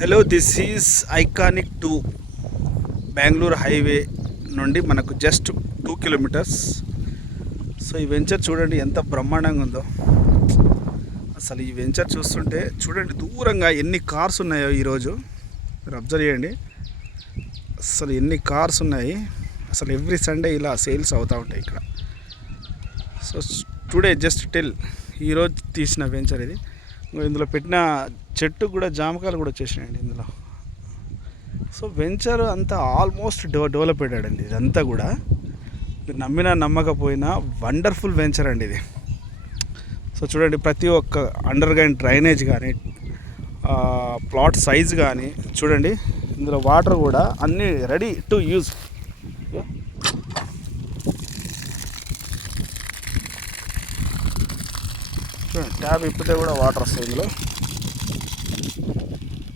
Hello, this is iconic 2 Bengaluru highway నుండి మనకు just 2 kilometres. So ఈ వెంచర్ చూడండి ఎంత బ్రహ్మాండంగా ఉందో. అసలు ఈ వెంచర్ చూస్తుంటే చూడండి దూరంగా ఎన్ని కార్స్ ఉన్నాయో ఈరోజు మీరు అబ్జర్వ్ చేయండి. అసలు ఎన్ని కార్స్ ఉన్నాయి. అసలు ఎవ్రీ సండే ఇలా సేల్స్ అవుతూ ఉంటాయి ఇక్కడ. సో టుడే జస్ట్ టెల్ ఈరోజు తీసిన వెంచర్ ఇది. ఇందులో పెట్టిన చెట్టు కూడా జామకాయలు కూడా వచ్చేసినాయండి ఇందులో. సో వెంచర్ అంతా ఆల్మోస్ట్ డెవలప్డ్ అండి ఇదంతా కూడా. మీరు నమ్మినా నమ్మకపోయినా వండర్ఫుల్ వెంచర్ అండి ఇది. సో చూడండి ప్రతి ఒక్క అండర్ గ్రౌండ్ డ్రైనేజ్ కానీ ప్లాట్ సైజ్ కానీ చూడండి. ఇందులో వాటర్ కూడా అన్నీ రెడీ టు యూజ్. చూడండి ట్యాప్ ఇప్పితే కూడా వాటర్ వస్తుంది ఇందులో.